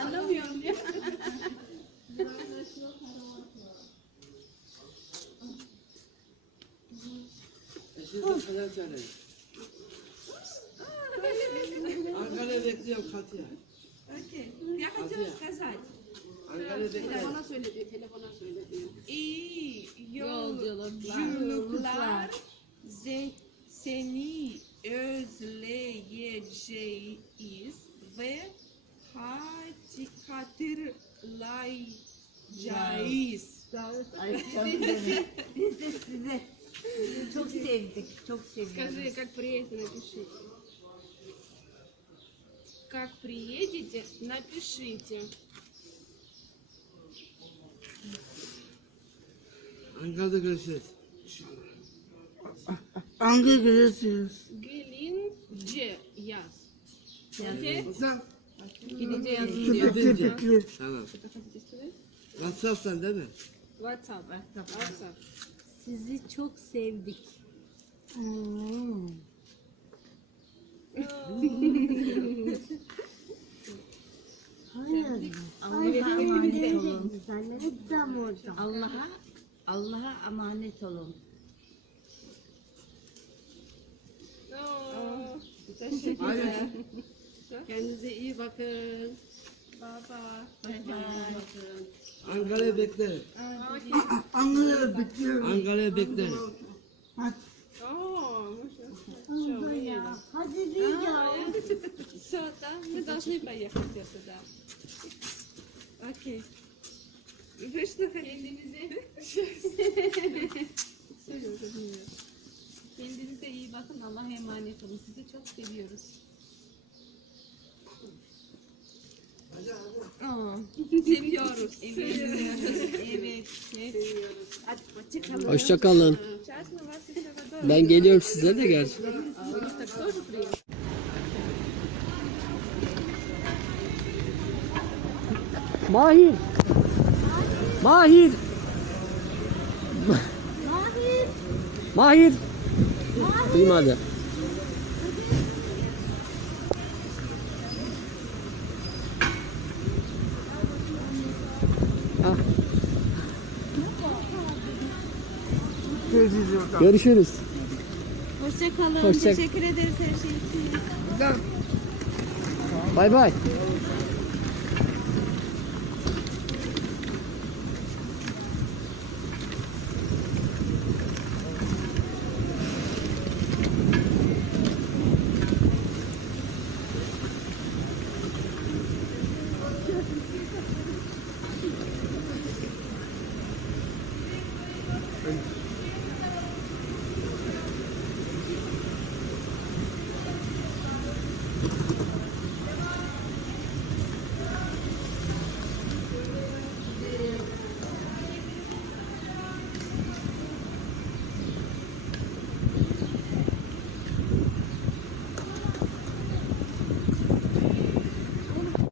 anlamıyorum diyor. Ankara'ya bekliyorum Katya. Okey. Yakacağız kazay. Ankara'ya bekliyorum. Telefona söyledi, telefona söyledi. İyi yolculuklar. Yolculuklar. Ze, seni özle. Özleyeceğiz ve hati- hatırlayacağız. Ay, çok güzel. Biz de sizi çok sevdik, çok Скажи, seviyoruz. как приедете, напишите. Как приедете, напишите. Ankara'da görüşürüz. Hangi görüyorsunuz? Gelince Yaz. Yazı. Sen Gidince yazın diyor. köpekli pikli. Tamam. WhatsApp'tan değil mi? WhatsApp. WhatsApp. Sizi çok sevdik. Hayır. Ay Allah'a emanet olun. Güzeller hep dam. Allah'a Allah'a emanet olun. Aa. Hayır. Kendinize iyi bakın. Baba. Ankara'ya beklerim. Anlıyorum, bekliyorum. Ankara'ya beklerim. О, можно. Hadi Rica. Все, да, мы должны поехать где сюда. Окей. Вы что хотите? Söyle уже bilmiyorum. Kendinize iyi bakın. Allah'a emanet olun. Sizi çok seviyoruz. Aa, seviyoruz. Seviyoruz. evet. evet. Hoşçakalın. Ben geliyorum size de gerçi. Mahir. Mahir. Mahir. Mahir. Duymadı. Ah. Görüşürüz. Hoşçakalın. Hoşça- Teşekkür ederiz her şey için. Bay bay.